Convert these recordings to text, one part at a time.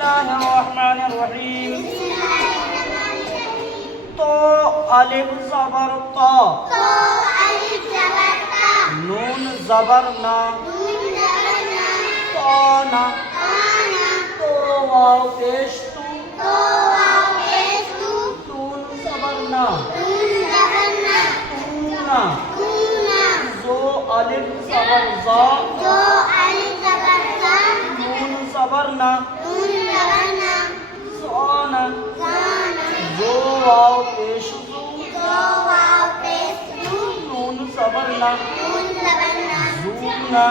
बिस्मिल्लाहिर रहमानिर रहीम। तो अलिफ ज़बर तो, नून ज़बर ना, तो ना, तो वाव पेश तू, नून ज़बर ना, तूना, जो अलिफ ज़बर ज़ा, नून ज़बर ना, ज़ाना, जो वाव पेश तू, नून ज़बर ना, ज़ूना,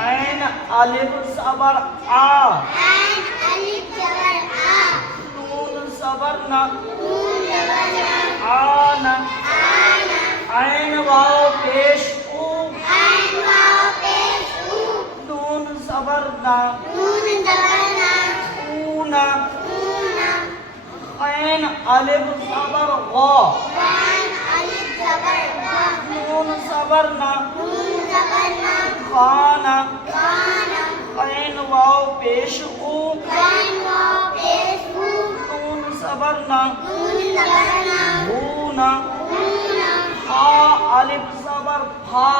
ऐन अलिफ ज़बर आ, नून ज़बर ना, आना, ऐन वाव पेश ऊ, नून ज़बर ना, ऊना, ऐन अलिफ ज़बर ग़ा, नून ज़बर ना, खाना, ऐन वाव पेश ऊ, नून ज़बर ना, भूना, हा अलिफ ज़बर फा,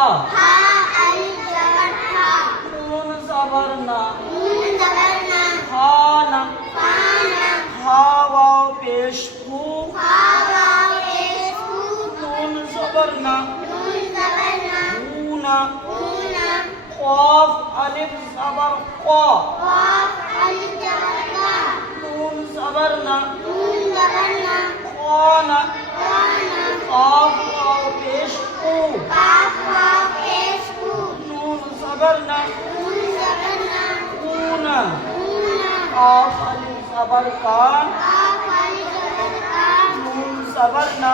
नून ज़बर ना, खाना, हा वाव पेश फू, नून ज़बर ना, भूना, क़ाफ अलिफ ज़बर क़ा, नून ज़बर ना, क़ाना, क़ाफ वाव पेश क़ू, नून ज़बर ना, क़ूना, क़ाफ अलिफ ज़बर का, नून ज़बर ना,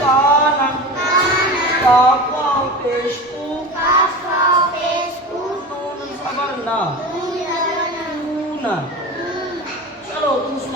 काना, काफ वाव पेश क़ू, नून ज़बर ना, क़ूना। चलो तुम सुनाओ।